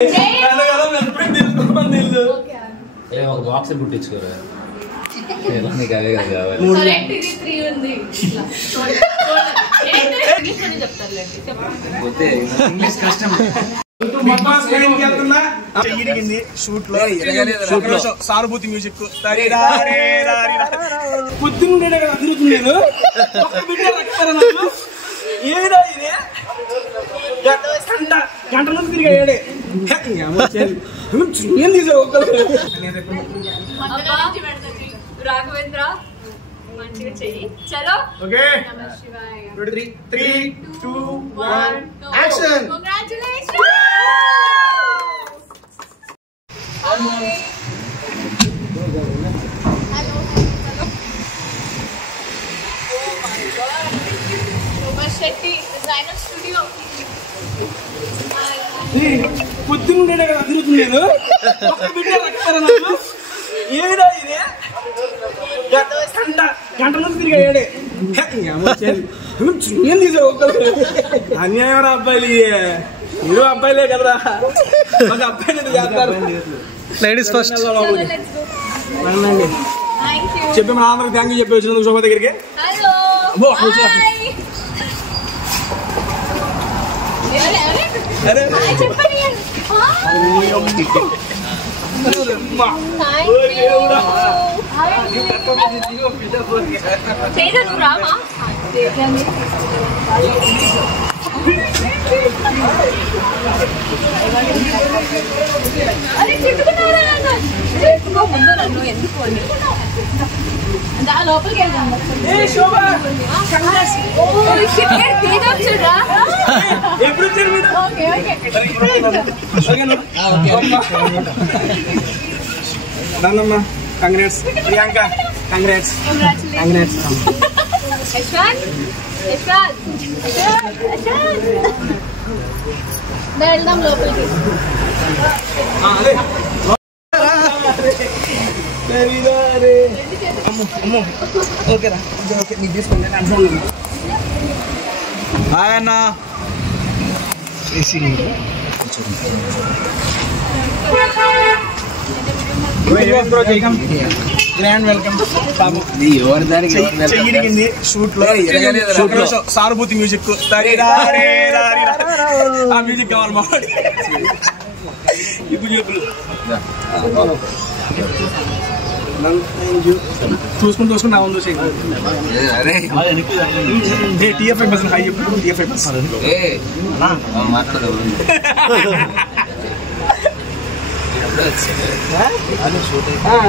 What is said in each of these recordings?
ఒక బాక్స్ కుట్టించుకోరా నీకు అవే కదా కావాలి. ఇంగ్లీష్ కష్టం. సానుభూతి మ్యూజిక్ పొద్దున్నే కదా తిరుగుతుంది. నేను ఏడా ఇది గంట నుంచి తిరిగా ఏడే ఏం తీసావు రాఘవేంద్ర మంచిగా చెయ్యి. చలో ఓకే 3 2 1 యాక్షన్. కంగ్రాట్యులేషన్స్. పొద్దున్నే కదా తిరుగుతుంది. నేను ఏడా ఇది గంట నుంచి తిరిగా ఏడే ఏం తీసావు అన్యాయం రా అబ్బాయిలు. మీరు అబ్బాయిలే కదరా, ఒక అబ్బాయి చేస్తారు. లేడీస్ ఫస్ట్ చెప్పి మన అందరికి థ్యాంక్ యూ చెప్పి వచ్చినందుకు శోభ దగ్గరికి. రామా అరే చుట్టుకున్నారా ముందు నన్ను ఎందుకు లోపలికి వెళ్దాం. కంగ్రాట్స్ ప్రియాంక. Congrats congrats. వెళ్దాం లోపలికి. ఓకేరా ఓకే నీకు తీసుకోండి. హాయ్ అన్న. గ్రాండ్ వెల్కమ్ బాబు. చెయ్యిరిగింది షూట్ లో సానుభూతి మ్యూజిక్. ఆ మ్యూజిక్ కావాలి మా ఇప్పుడు చెప్పులు చూసుకుని చూసుకుని నా ముందు టీఎఫ్ఐ బస్ హై చెప్పు. టీఎఫ్ఐ బస్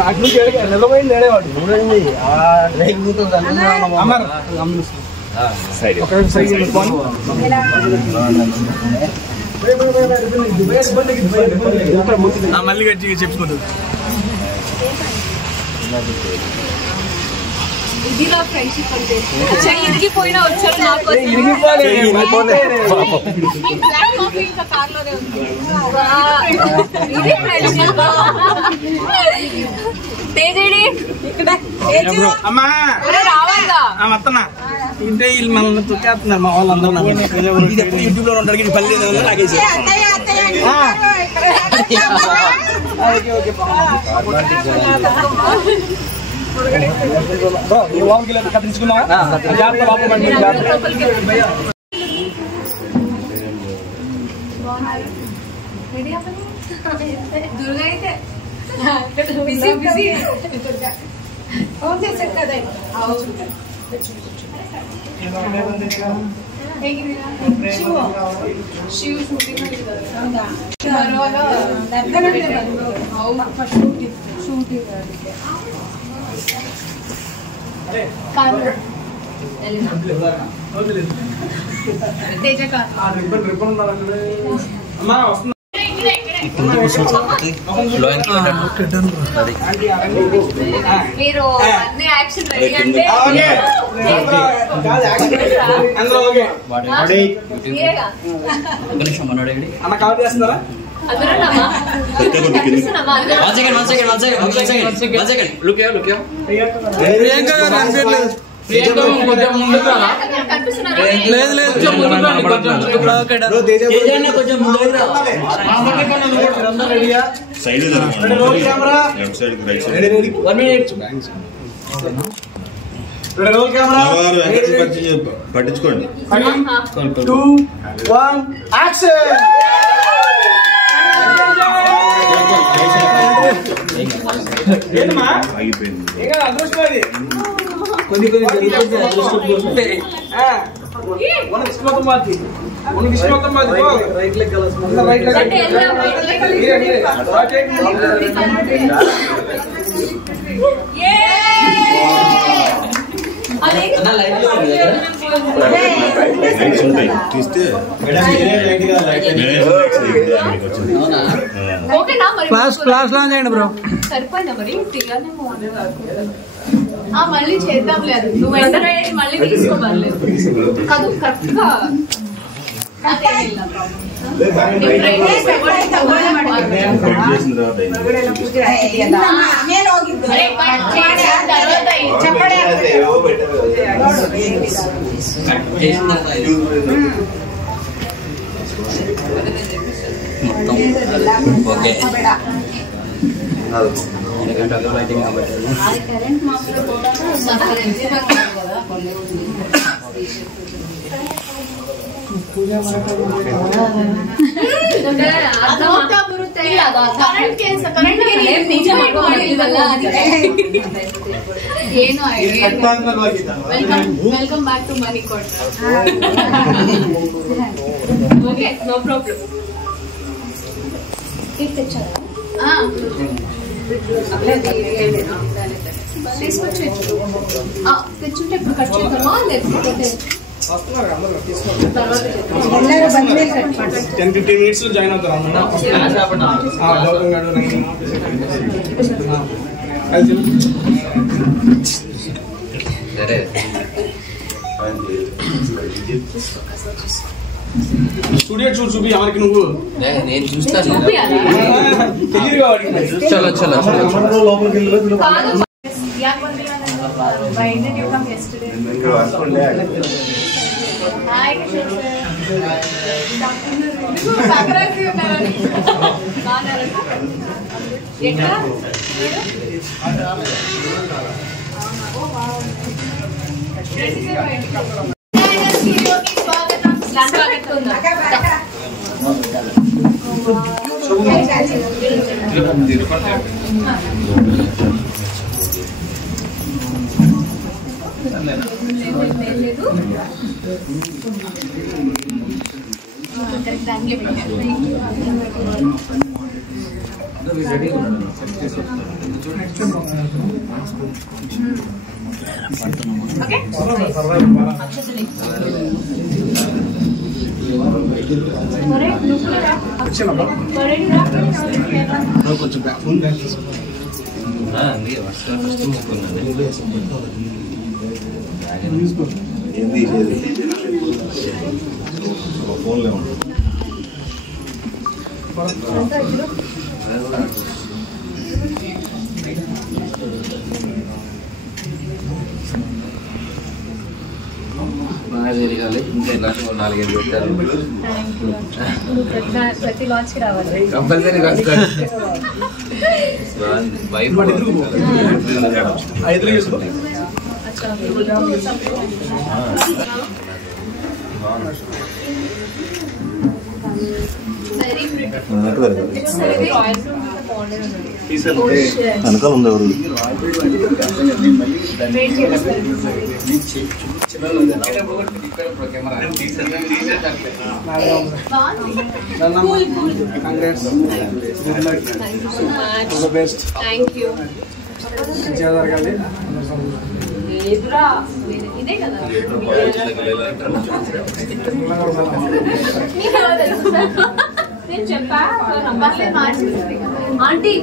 అటు నుంచి నిలబోయింది ఏడేవాడు. మళ్ళీ గట్టి చెప్పుకుంటుంది. ఇది నా ఫ్రెండ్షిప్ అంటే. ఇరిగిపోయినా వచ్చారు నాకు. ఇది ఫ్రెండ్షిప్. అమ్మా రావాలా వస్తున్నా. ఇంటే వీళ్ళు మనల్ని తొక్కేస్తున్నారు మా వాళ్ళందరూ. ఇది ఎప్పుడు యూట్యూబ్ లో ఉంటారు. ఇది పల్లె లాగేసి కట్టించుకున్నా. దుర్గా అయితే బిజీ బిజీ చేశారు కదా. శివ షూటింగ్ తేజ మీరు అన్ని యాక్షన్ రెడీ అంటే అన్న కవర్ చేస్తున్నారా? కొంచెం ముందుకు రా. లేదు లేదు కొంచెం ముందుకు రండి, కొంచెం ముందుకు రా. కొంచెం ముందు side left side right side పట్టించుకోండి. 2, 1 యాక్షన్. ఏంటమ్మా ఆగిపోయింది. ఇంకా అదృష్టం అది. కొన్ని విష్ణుమతం బాధి విష్ణుమతం బాధి రైట్ లెగ్ రైట్ లెగ్ తీస్తే క్లాస్ లాంచ్ చేయండి బ్రో. సరిపోయిందా మరి తీయాలేమో మళ్ళీ చేద్దాం లేదు. నువ్వు వెంటనే మళ్ళీ తీసుకోవాలి కాదు కరెక్ట్ గా ఓకే ಏನು welcome back to money coat. Okay no problem. తీసుకొచ్చి తెచ్చుంటే ఇప్పుడు కట్ చేద్దామా లేకపోతే 10-15 minutes లో జాయిన్ అవుతారు సరే స్టూడియో చూపి ఎవరికి నువ్వు నేను చూస్తాను. చలో చలో కొంచెం ఫోన్లో బాగా తిరగాలి. ఇంకా ఇలాంటి 4-5 పెట్టారు. ప్రతి లాంచ్ కి రావాలి. కంపల్సరీ వెనకాల ఉంది ఎవరు ఇదే కదా నేను చెప్పా ఆంటీ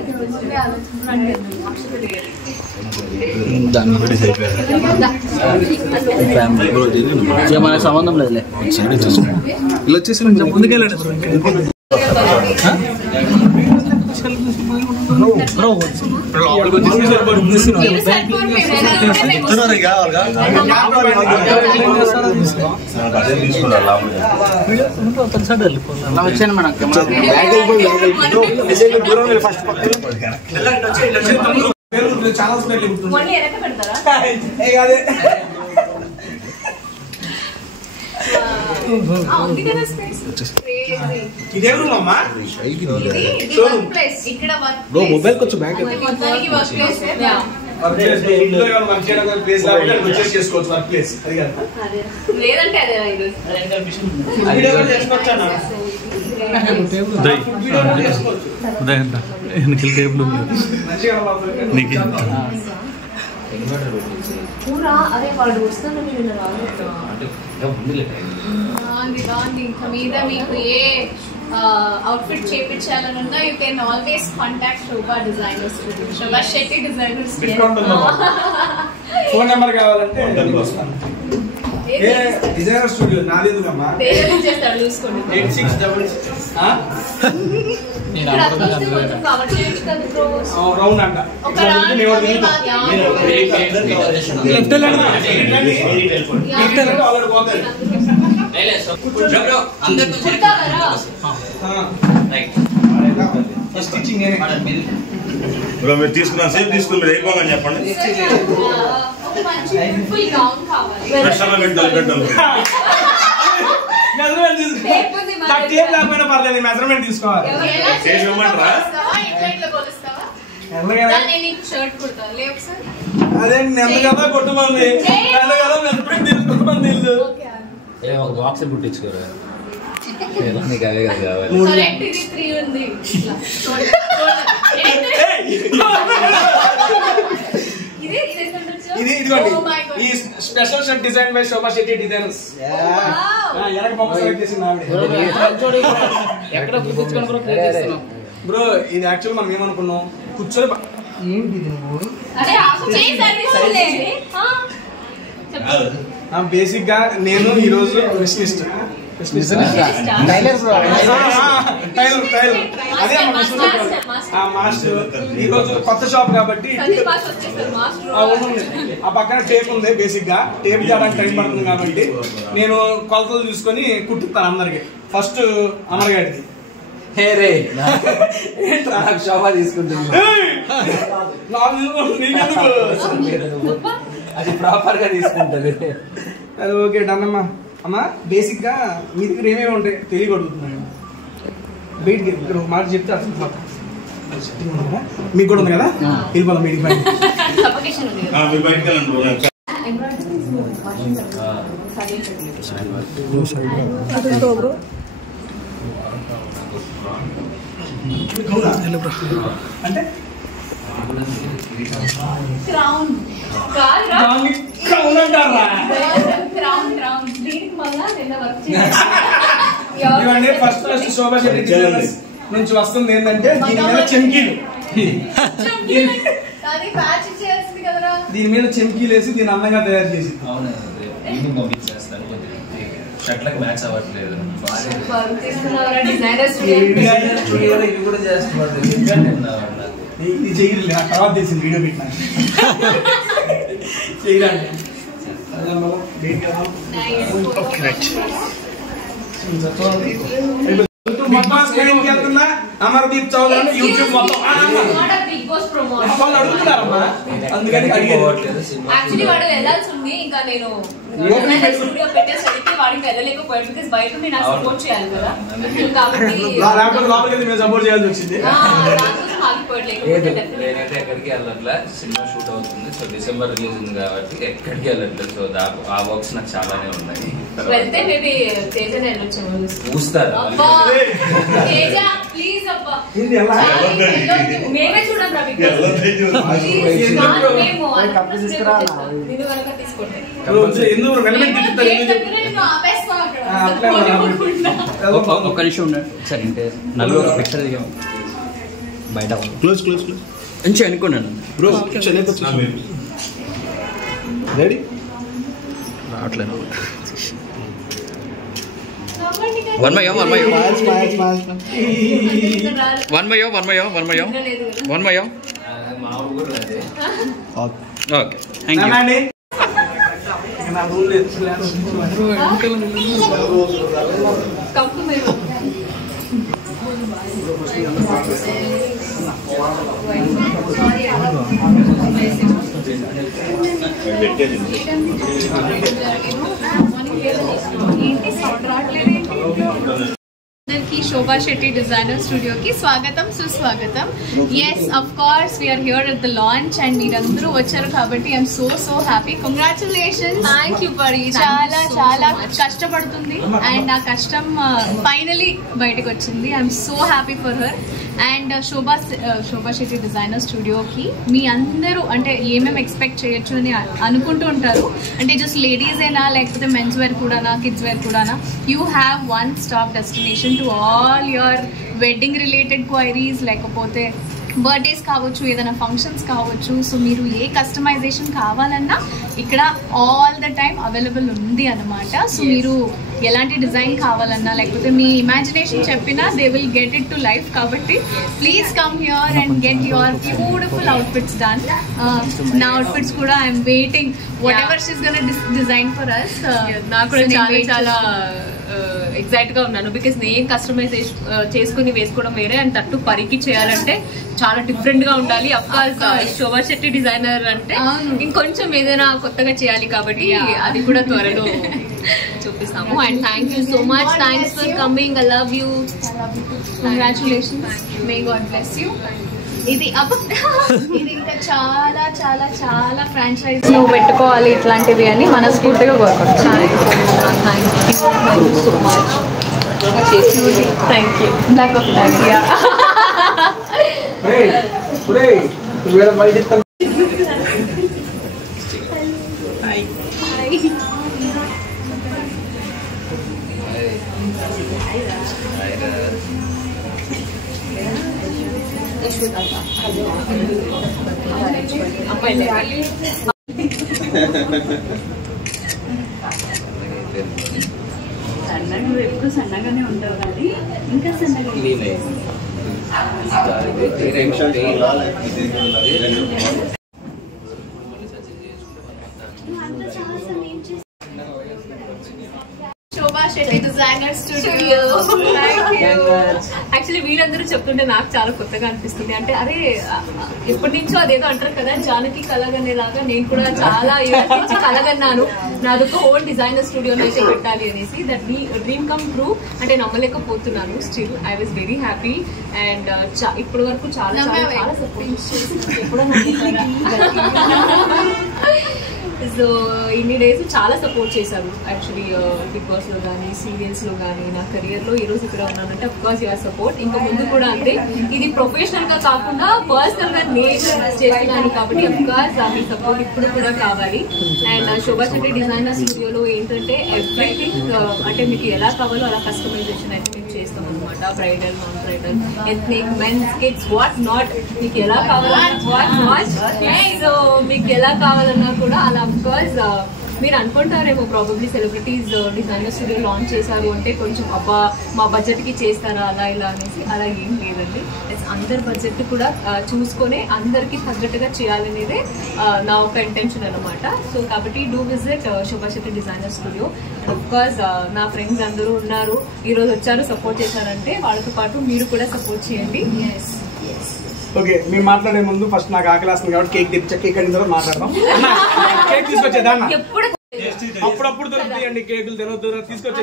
మనకు సంబంధం లేదులే. ఇలా వచ్చేసి ముందుకెళ్ళండి. వచ్చాను మేడం చాలా ఇదే రూమ్ అమ్మా మొబైల్ కొంచెం బ్యాక్ చేసుకోవచ్చు వర్క్ ప్లేస్ అది కాదు లేదంటే అదే అదే వాడు వస్తాను ఇంకా మీద మీకు ఏ అవుట్ఫిట్ చేయించాలనున్నా you can always contact Shobha designers Shobha Shetty designers phone number కావాలంటే డిజైనర్ స్టూడియో నాది ఎందుకమ్మా చేస్తాడు చూసుకోండి 8666 రౌండ్ అంట స్టిచ్చింగ్ మీరు తీసుకున్నాను సేమ్ తీసుకుని మీరు అయిపోగానే చెప్పండి మెజర్మెంట్ తీసుకోవాలి అదే నెల కదా కొట్టుమంది కదా మెజర్మెంట్ తీసుకోమంది ఒక బాక్స్ కుట్టించుకోరా నీకు అవే కదా కావాలి ఇది ఇదిగోండి ఈ special shirt design by Shobha Shetty designers ఎనక బొమ్మ సెలెక్ట్ చేసింది ఎక్కడ కుట్టించుకొని బ్రో ఇది యాక్చువల్ మనం ఏమనుకున్నాం కూర్చొని బేసిక్ గా నేను ఈ రోజు విశ్లిస్ట్ మాస్టర్ ఈ రోజు కొత్త షాప్ కాబట్టి ఆ పక్కన టేప్ ఉంది బేసిక్ గా టేప్ చేయడానికి టైం పడుతుంది కాబట్టి నేను కొలతలు చూసుకొని కుట్టిస్తాను అందరికి ఫస్ట్ అమరగాడిది హే రే శోభా తీసుకుంటుంది అది ప్రాపర్ గా తీసుకుంటది అది ఓకే డన్ అమ్మా అమ్మా బేసిక్ గా మీ దగ్గర ఏమేమి ఉంటాయి తెలియగలుగుతున్నాను బయటికి ఇక్కడ ఒక మాట చెప్తే అసలు మీకు కూడా ఉంది కదా వెళ్ళిపోదాం మీటింగ్ బయటకు అంటే క్రౌన్ ఇవన్నీ ఫస్ట్ శోభా శెట్టి నుంచి వస్తుంది ఏంటంటే దీని మీద చెంకీలు దీని మీద చెంకీలు వేసి దీని అందంగా తయారు చేసి షర్ట్లకు మ్యాచ్ అవ్వట్లేదు ఇది కూడా చేస్తున్నారు ఇది చెయ్యాలి తర్వాత తెలిసింది వీడియో పెట్టినా చెయ్యాలి అమర్దీప్ చౌదరి యూట్యూబ్ మొత్తం అడుగుతున్నారమ్మా అందుకని యాక్చువల్లీ వాడు వెళ్ళాల్సి ఉంది ఇంకా నేను స్టూడియో పెట్టేసరికి వాడికి వెళ్ళలేకపోయాడు బికాస్ బయట నేను సపోర్ట్ చేయాలి కదా కాబట్టి మేము సపోర్ట్ చేయాల్సి వచ్చింది నేనైతే ఎక్కడికి వెళ్ళట్లే సినిమా షూట్ అవుతుంది సో డిసెంబర్ రిలీజ్ ఉంది కాబట్టి ఎక్కడికి వెళ్ళట్లేదు సో ఆ వర్క్స్ నాకు చాలానే ఉన్నాయి వెళ్తే మేబీ తేజనే వెళ్ళొచ్చాము చూస్తారు ప్లీజ్ అబ్బా మేమే చూడండి ఒక్క నిమిషం ఉండండి సరే అంటే నలుగురు పిక్చర్ దిగాము బయట క్లోజ్ క్లోజ్ క్లోజ్ మంచి అనుకున్నాను బ్రో రెడీ రావట్లేదు నవ్వండి One more. మామూలు కూడా అదే. Okay. Thank you. की शोभा शेट्टी डिजाइनर स्टूडियो की स्वागतम सुस्वागतम. Yes, of course we are here at the launch and మీరందరూ వచ్చారు కాబట్టి I'm so happy. Congratulations. Thank you Pari. చాలా కష్టపడుతుంది and ఆ కష్టం finally బయటకు వచ్చింది. I'm so happy for her. And Shobha Shetty designer స్టూడియోకి మీ అందరూ అంటే ఏమేమి ఎక్స్పెక్ట్ చేయొచ్చు అని అనుకుంటూ ఉంటారు. అంటే జస్ట్ లేడీస్ అయినా లేకపోతే మెన్స్ వేర్ కూడానా కిడ్స్ వేర్ కూడానా, you have one stop destination to all your wedding related queries, లేకపోతే బర్త్డేస్ కావచ్చు, ఏదైనా ఫంక్షన్స్ కావచ్చు. సో మీరు ఏ కస్టమైజేషన్ కావాలన్నా ఇక్కడ ఆల్ ద టైమ్ అవైలబుల్ ఉంది అన్నమాట. సో మీరు ఎలాంటి డిజైన్ కావాలన్నా లేకపోతే మీ ఇమాజినేషన్ చెప్పినా they will get it to life. కాబట్టి please come here and get your beautiful outfits done. నా అవుట్ఫిట్స్ కూడా I'm waiting whatever she's gonna design for us. నాకు కూడా చాలా ఎగ్జైట్ గా ఉన్నాను. బికాస్ నేను కస్టమైజేషన్ చేసుకుని వేసుకోవడం వేరే అండ్ తట్టు పరికి చేయాలంటే చాలా డిఫరెంట్ గా ఉండాలి. అఫ్కోర్స్ శోభా శెట్టి డిజైనర్ అంటే ఇంకొంచెం ఏదైనా కొత్తగా చేయాలి కాబట్టి అది కూడా త్వరలో చూపిస్తాము. And thank you so much. Thanks for coming. I love you. Congratulations. May God bless you. ఇది ఇంకా చాలా చాలా చాలా ఫ్రాంచైజ్ నువ్వు పెట్టుకోవాలి ఇట్లాంటివి అని మనస్ఫూర్తిగా కోరుకుంటున్నాను. Thank you. బ్లాక్ ఆఫ్ నువ్వు ఎప్పుడు సన్నగానే ఉంటావు కానీ ఇంకా సన్నగా Shobha Shetty designer studio. Actually వీళ్ళందరూ చెప్తుంటే నాకు చాలా కొత్తగా అనిపిస్తుంది. అంటే అరే ఎప్పటి నుంచో అదేదో అంటారు కదా జానకి కలగనేలాగా నేను కూడా చాలా ఇయర్స్ నుంచి కలగన్నాను నాదొక ఓన్ డిజైనర్ స్టూడియోలో అయితే పెట్టాలి అనేసి. దట్ డ్రీమ్ కమ్ ట్రూ అంటే నమ్మలేకపోతున్నాను. Still I was very happy and ఇప్పటి వరకు చాలా చాలా చాలా సపోర్ట్ ఎప్పుడో సో ఇన్ని డేస్ చాలా సపోర్ట్ చేశారు యాక్చువల్లీ బిగ్ బాస్ లో కానీ సీరియల్స్ లో కానీ. నా కెరియర్ లో ఈ రోజు ఇక్కడ ఉన్నానంటే అఫ్ కోర్స్ యువర్ సపోర్ట్. ఇంకా ముందు కూడా అంతే. ఇది ప్రొఫెషనల్ గా కాకుండా పర్సనల్ గా నేను చేస్తున్నాను కాబట్టి అఫ్ కోర్స్ మీ సపోర్ట్ ఇప్పుడు కూడా కావాలి. అండ్ శోభా శెట్టి డిజైనర్ స్టూడియోలో ఏంటంటే ఎవ్రీథింగ్ అంటే మీకు ఎలా కావాలో అలా కస్టమైజేషన్ అయితే మేము చేస్తాం అనమాట. Bridal, non bridal, ethnic, men's, kids, what not, మీకు ఎలా కావాలన్నా వాట్ నాట్. సో మీకు ఎలా కావాలన్నా కూడా అలా అఫ్ కోర్స్ మీరు అనుకుంటారేమో probably celebrities designer studio launch చేశారు అంటే కొంచెం అబ్బా మా బడ్జెట్కి చేస్తారా అలా ఇలా అనేసి. అలా ఏం లేదండి. అందరి బడ్జెట్ కూడా చూసుకొని అందరికీ తగ్గట్టుగా చేయాలనేదే నా ఒక ఇంటెన్షన్ అనమాట. సో కాబట్టి do visit Shobha Shetty designer studio. Of course నా ఫ్రెండ్స్ అందరూ ఉన్నారు, ఈరోజు వచ్చారు, సపోర్ట్ చేశారంటే వాళ్ళతో పాటు మీరు కూడా సపోర్ట్ చేయండి. ఓకే, మేము మాట్లాడే ముందు ఫస్ట్ నాకు ఆకలేస్తుంది కాబట్టి కేక్ తెచ్చా. కేక్ అయిన తర్వాత మాట్లాడదాం. కేక్ తీసుకొచ్చేదా? అప్పుడప్పుడు దొరుకుతాయండి కేకులు, తినొద్దు. తీసుకొచ్చే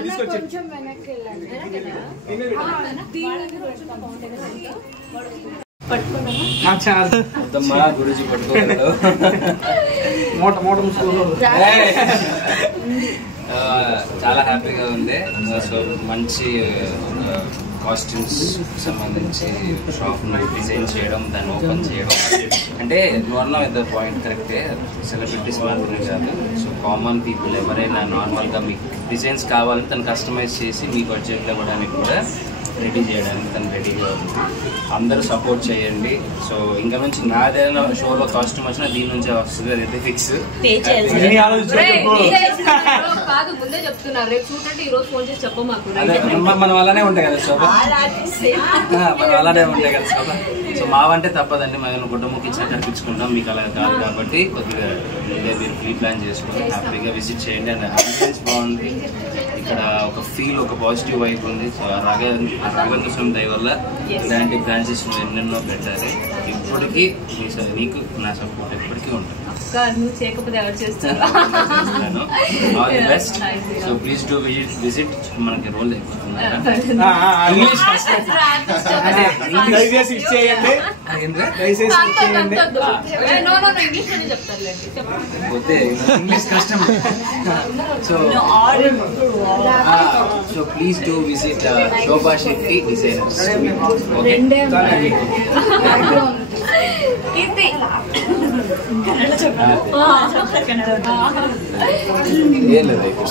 గురించి పట్టుకోగలడు. మోట చాలా హ్యాపీగా ఉంది. సో మంచి కాస్ట్యూమ్స్ సంబంధించి షాప్ డిజైన్ చేయడం, దాన్ని ఓపెన్ చేయడం. అంటే నార్మల్ విత్ ద పాయింట్ కరెక్టే, సెలబ్రిటీస్ మాత్రమే కాదు. సో కామన్ పీపుల్ ఎవరైనా నార్మల్గా మీకు డిజైన్స్ కావాలని తను కస్టమైజ్ చేసి మీ బడ్జెట్లో ఇవ్వడానికి కూడా రెడీ చేయడానికి తను రెడీగా ఉంది. అందరూ సపోర్ట్ చేయండి. సో ఇంకా నుంచి నాదేదైనా షోలో కాస్ట్యూమ్ వచ్చినా దీని నుంచే వస్తుంది, అదైతే ఫిక్స్. కాదు ముందే చెప్తున్నారు, రేపు చూడండి ఈ రోజు ఫోన్ చేసి చెప్పమాకు. మనం అలానే ఉంటాయి కదా శోభ, మనం అలానే ఉంటాయి కదా శోభ. సో మావంటే తప్పదండి, మనం కుటుంబంకి ఇచ్చిన కనిపించుకుంటాం, మీకు అలా కాదు కాబట్టి కొద్దిగా మీరు ప్రీ ప్లాన్ చేసుకుని హ్యాపీగా విజిట్ చేయండి. అండ్ అంబియన్స్ బాగుంది ఇక్కడ, ఒక ఫీల్, ఒక పాజిటివ్ వైబ్ ఉంది. సో రాఘవేంద్ర స్వామి దయ వల్ల ఇలాంటి బ్రాంచెస్ ఎన్నెన్నో పెట్టారు. ఇప్పటికీ మీకు నా సపోర్ట్ ఎప్పటికీ ఉంటుంది. నువ్వు చేయకపోతే ఎవరు చేస్తారు? All the best. So please do visit. మనకి రోల్ దయచేసి ఇచ్చేయండి, దయచేసి ఇచ్చేయండి. ఇంగ్లీష్ కష్టం. So please do visit Shobha Shetty designers.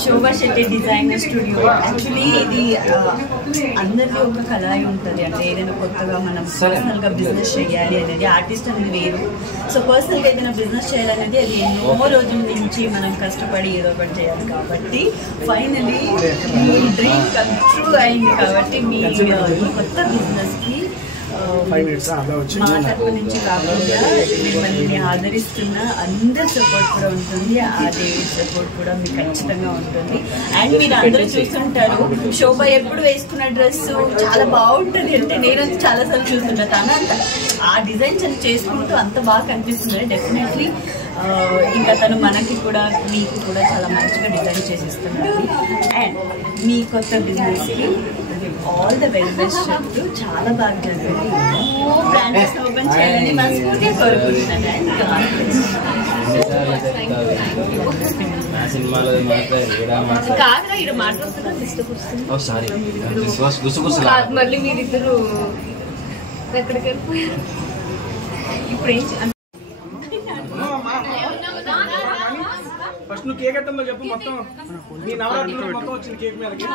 Shobha Shetty designer studio. Actually ఇది అందరికీ ఒక కళాయి ఉంటుంది, అంటే ఏదైనా కొత్తగా మనం పర్సనల్ గా బిజినెస్ చేయాలి అనేది, ఆర్టిస్ట్ అనేది వేరు. సో పర్సనల్ గా ఏదైనా బిజినెస్ చేయాలనేది అది ఎన్నో రోజుల నుంచి మనం కష్టపడి ఏదో ఒకటి చేయాలి. కాబట్టి ఫైనలీ మీ డ్రీమ్ కమ్ ట్రూ అయింది. కాబట్టి మీ కొత్త బిజినెస్ కి మా తరపు నుంచి కాకుండా మిమ్మల్ని ఆదరిస్తున్న అందరి సపోర్ట్ కూడా ఉంటుంది, ఆ దేవి సపోర్ట్ కూడా మీకు ఖచ్చితంగా ఉంటుంది. అండ్ మీరు అందరూ చూస్తుంటారు శోభ ఎప్పుడు వేసుకున్న డ్రెస్ చాలా బాగుంటుంది, అంటే నేను చాలా సార్లు చూస్తుంటా. తనంత ఆ డిజైన్స్ అని చేసుకుంటూ అంత బాగా కనిపిస్తుంది. డెఫినెట్లీ ఇంకా తను మనకి కూడా మీకు కూడా చాలా మంచిగా డిజైన్ చేసిస్తున్నారు. అండ్ మీ కొత్త బిజినెస్కి ఆల్ ద వెరీ బెస్ట్ చెప్తూ చాలా బాగా జరుగుతుంది. బ్రాంచెస్ ఓపెన్ చేయాలని మనస్ఫూర్తిగా కోరుకుంటున్నాను. కాదురా ఇక్కడ మాట్లాడుతున్నా డిస్టర్బ్ వస్తుంది. మళ్ళీ మీరిద్దరు ఎక్కడికి వెళ్ళిపోయారు ఇప్పుడు? ఏం ఫస్ట్ నువ్వు కేక్ ఎట్టందో చెప్పు. మొత్తం నీ నవరాత్రులు మొత్తం వచ్చిన కేక్ మీదకి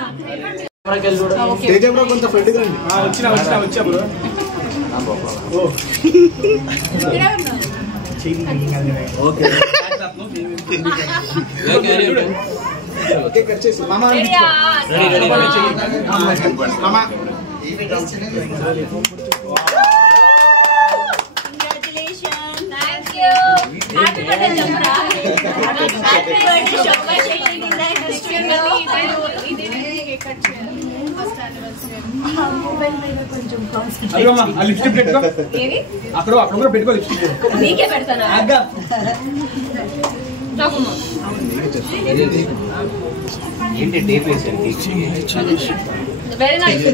కొంత ఫ్రెండ్ రండి. వచ్చినా వచ్చా బ్రో. ఓకే కట్ చేసి మామా లిప్స్టిక్ పెట్టుకో, అక్కడ కూడా పెట్టుకో లిప్స్టిక్. నీకే పెడతాను. ఏంటి టేప్ వేసండి? Very nice.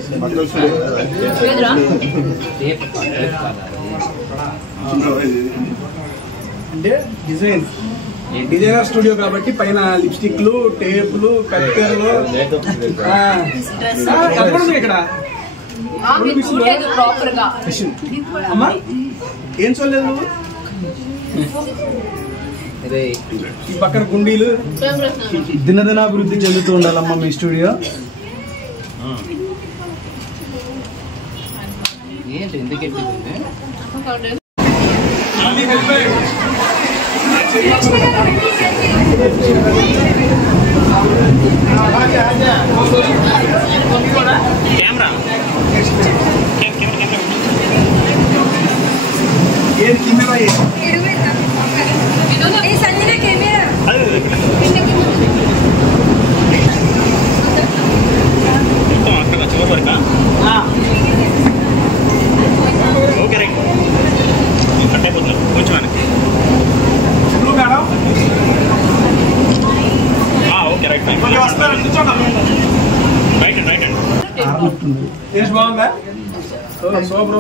అంటే డిజైనర్ స్టూడియో కాబట్టి పైన లిప్స్టిక్లు, టేపులు, కత్తెరలు ఇక్కడ. అమ్మా ఏం చూడలేదు నువ్వు? ఈ పక్కన గుండీలు. దినదినాభివృద్ధి చెందుతూ ఉండాలమ్మా మీ స్టూడియో. ఏంటి ఎందుకంటే कैमरा ये कैमरा ये ए संजना कैमरा तो अక్కడ చివరి వరకు ఓకే రైట్ కట్ అయిపోతుంది కొంచెం అని madam. Okay right fine right right బాగుందా? So bro